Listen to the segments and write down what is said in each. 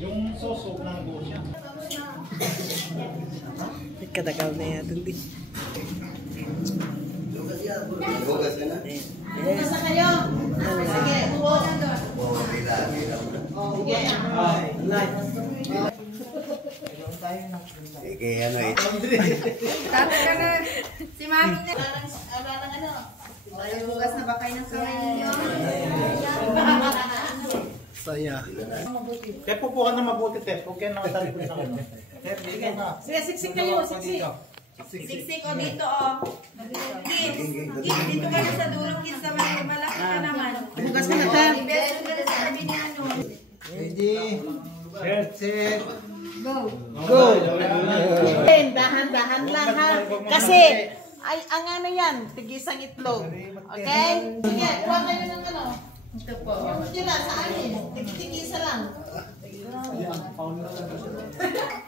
Yung soso ng gosya. Kadagaw na yan. Hindi. Bukas ka na? Bukas na kayo. Sige. Sige, ano eh. Tata ka na. Si Mami na. Wala lang ano. Bukas na ba kayo ng kamay ninyo? Saya. Kaya pupukan na mabuti, Tep. Huwag kayo nakatalipin sa ano. Sige, siksik kayo. Siksik. Siksik o dito o. Kids, dito ka na sa dulo. Kids naman, malaki ka naman. Bukas ka na, Tep. Beso ka na sa sabi ni ano. Ready? Set. Go. Go! Dahan-dahan lang ha. Kasi, ay, ang ano yan, tigisang itlog. Okay? Sige, kuha kayo ng ano. Ito po. Yung sila sa amin, tigisa lang.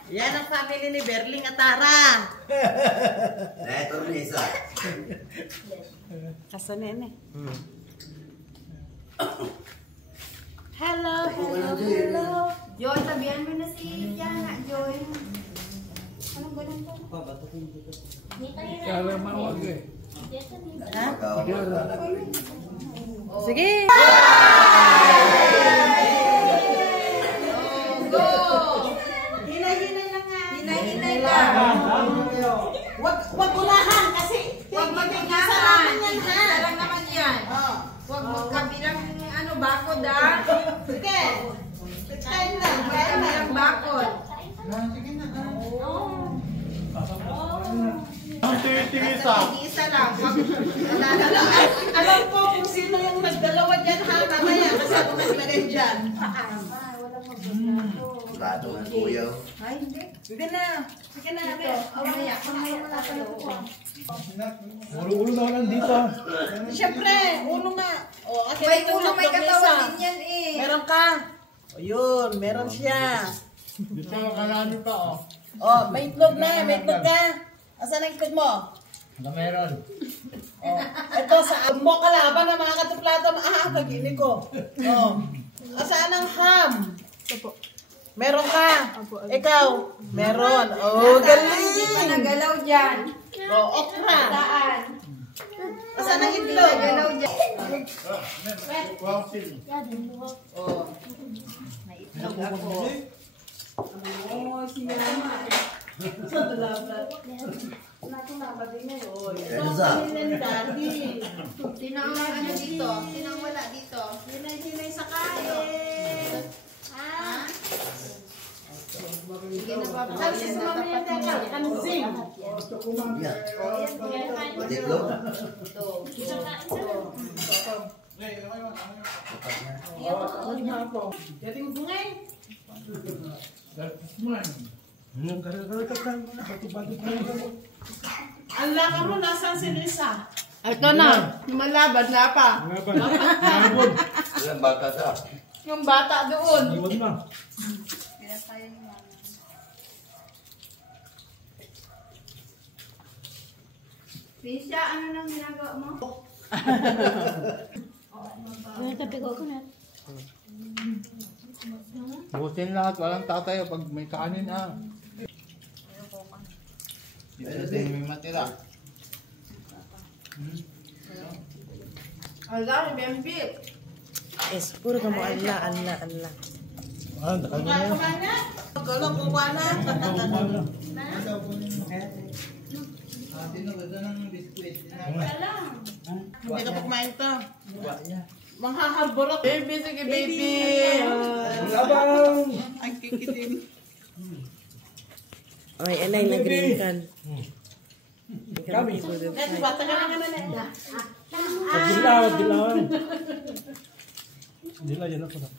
Yan ang family ni Berling at Tara. Ito rin isa. Kasanin eh. Hello, hello, hello. Joy, tabihan mo na si Yana, Joy. Anong ganun po? Kaya mawag eh. Ha? Oh. Sige. Go! Hinay-hinay lang nga. Hinay-hinay lang. Wag ulahan kasi Huwag tigisa magbigahan. naman yan ha. Isa lang naman yan. Oh. Huwag magkabilang ano, bakod ah. Sige. Time lang. Magkabilang bakod. Ang tigisa. Isa lang. Huwag Alam ko kung sino yung nagdalawa dyan ha. Mamaya kasi ako naglagay dyan. Plato ng kuya. Ay, hindi. Sige na. Sige na. Mamaya. Mamaya malapit ko. Ulo-ulo na lang dito. Siyempre, ulo nga. O, kasi May ito ulo, nga, may promesa. katawan din yan eh. Meron ka. O yun, meron siya. Dito karami pa oh. O, may itlog na. May itlog ka. Asan ang itlog mo? Na meron. O, ito, sa mo kalaban ng mga katuplato. Kagini ko. O, asaan ang ham? Meron ka. Ikaw, meron. Oh, Hindi pa galing. nagalaw dyan. O, okra. Saan? Asan ang Hindi itlog? nagalaw dyan. O, Itlog ako. Oo, siya naman. Ano sa? Sino ang ano dito? Sino ang wala dito? hinay-hinay sa kain. Ha? Sige na ba? Kasi sa mamaya teka, kansing. Yan. Patiklog? Galing bungay. Ang laka mo, nasaan si Lisa? Ito na. Malabad na pa. Ilang bata sa? Yung bata doon. Iwan na. Pisha, ano nang ginagawa mo? Butin lahat, walang tatay pag may kanin ah. Dito din may matira. Ala, Bambi. Yes, puro ka mo, Allah. Ah, nakano na yan. Kumana? Kulong kuha na. Sino ganda ng biskuit? Hindi ka pa kumain ito. Manghahalborok. Baby, sige baby. Labang! Ang kikitin. Ay, alay na green can. Kami. Next, bata ka na na. Dilawan. Dila, yan ako na.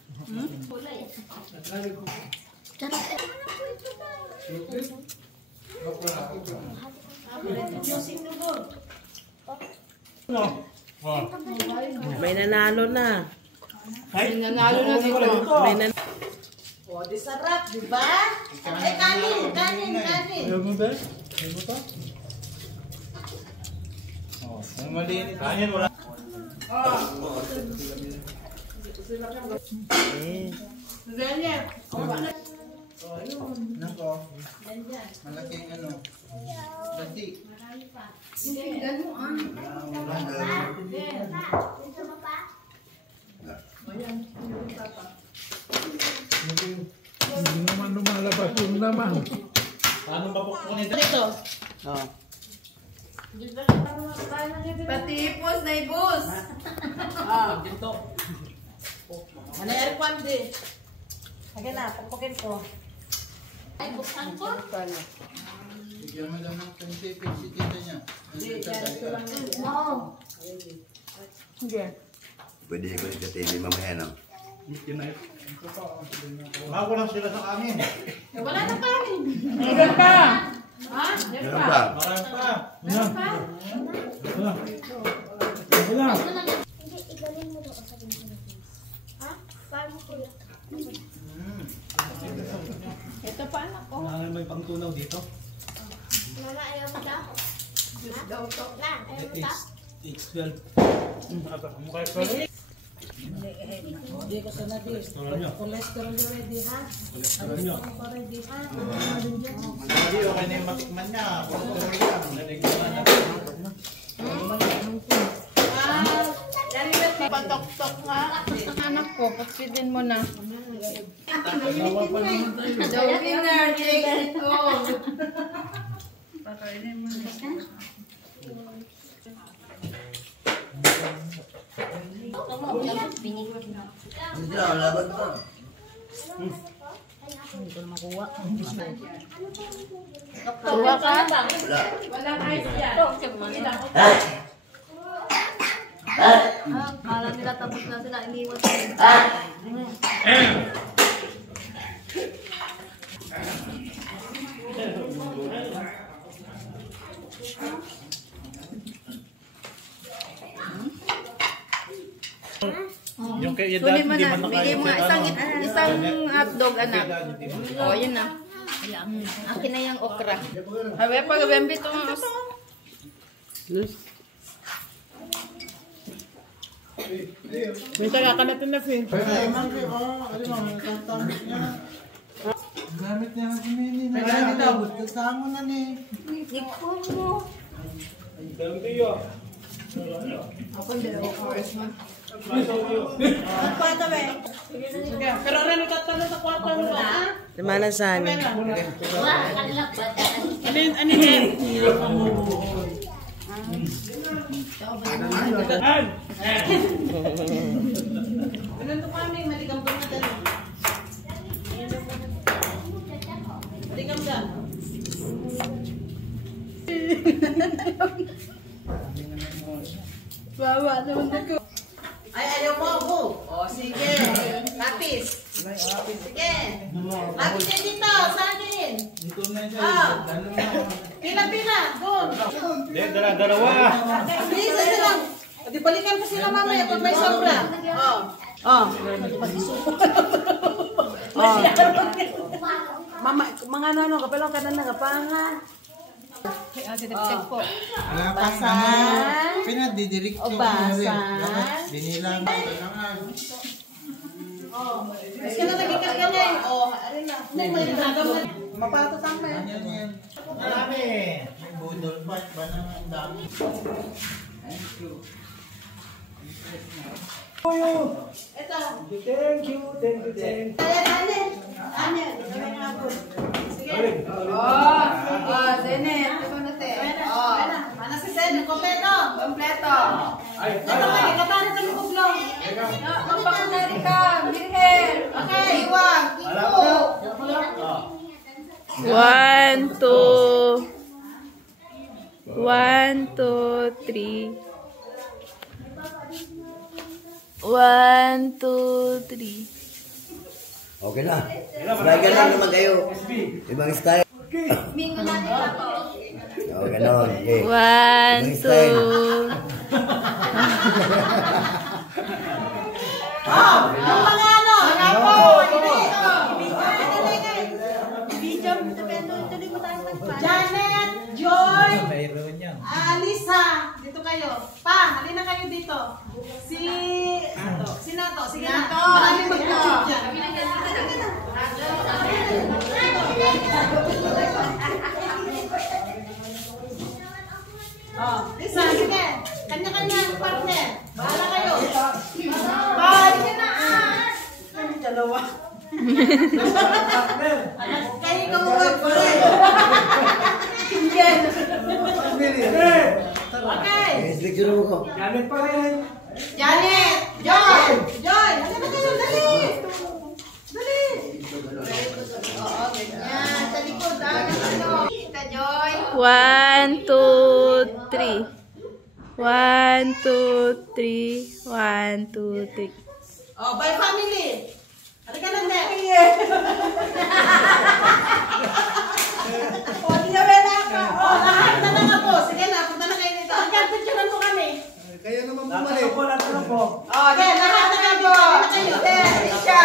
No. May nanalo na. Ay, Nanalo na dito. May nanalo. O, di sarap, di ba? Eh, kanin. Ayaw mo ba? Ayaw mo pa? Ang malinis. Kanin wala. Ganyan. Nako. Malaking ano. Dati. Hindi naman lumalabas yung laman. Paano ba pukunin Dito. Oh. Patipos na ibus. Ano yung aircon di? Lagyan na, pagpukin ko. Bigyan mo lang ng scientific si tita niya. Pwede ko yung ka-TV mamaya no? Mako lang sila sa amin. Wala na kanin. Meron pa! Ha? Meron pa. Marami pa. Wala. Hindi, igaling mo daw sa Pilipinas. Ha? Paano ko yan? Ito pa anak ko. May pangtunaw dito. Mama, ayaw mo daw? Diyos daw to. Lan, ayaw mo daw? It's 12. Mukha ko. Hindi ko sa nabi. Cholesterol nyo ready ha? Cholesterol ko ready ha? Hindi, okay na yung matikman niya. Cholesterol lang. Naligyan na. Yan yung patok-tok nga. Anak ko, paspidin mo na. The winner takes it all. Pakainin mo na. Hindi sila, laban pa. Tuwa ka? Wala. Walang ice yan. Kala nila tapos na sila, iniwan sila. Yung kay Tuli mo na. Bili mo nga isang hotdog, anak. O, yun na. Akin na yung okra. Habi pa, gabembe ito nga. Minta ka natin na fin. Gamit niya ng simili. Nagani daw. Kasama na ni. Ikaw mo. Pero ano nagtatanong sa kwarto mo ba? Ha? Lumalasan. Wah, kalak ba? Ano yan? Ano to kami? Maligambang na dalo. Maligambang. Bawa naman ako. Ay, ayaw mo ako. O, sige. Lapis. Sige. Lapis yan dito. Sa akin. Dito na siya. Pila. Doon. Dalawa. Hindi, isa lang. Di balikan ko sila mamaya pag may sobra. Oh. Mama, mga ano, kapalang ka na kapanga. Wala pang Basan. Pinadidirect O, basan. Dinilang. Kasi na naging ganyan. O, arin na. Hindi, may nagagawa. Mapato tama yan. Yan. Marami. May budol pa. Ba na ang dami. Thank you. Ito. Thank you. Ayan. Sige. Zenet. Ito na te. Mana si Sen, kompleto. Kompleto. Ito lagi, katana sa lukublong. Magpakunari ka. Virgen. Okay. Iwag. Ipo. 1, 2. 1, 2, 3. 1, 2, 3. Okay na. Lagyan lang naman kayo. Ibang style. Mingo natin ako. O, ganon. Okay. 1, 2. Ang mga ano, ako. Janet, Joy, mayroon yan. Lisa, dito kayo. Pa, halina kayo dito. Si Nato. Sige na. Maraming mag-cheat dyan. Lisa, sige. Kanya-kanya ang partner. Bahala kayo. Bye! Sige na. Kami dalawa. Kayo ikaw Okay. Picture mo ko. Gamit pa yan. Janet! Joy! Joy! Ano na kayo? Dali! Dali! Oo, ganyan. Sa likod, Tita Joy. 1, 2, 3. 1, 2, 3. 1, 2, 3. Oh, by family. Halika lang, Dek. Lahat na lang ako. Sige na, punta na kayo dito. Hanggang picturean mo kami. Kayo naman Lahat na po. Okay, lahat na kayo. Halika na kayo. Dek, Isha.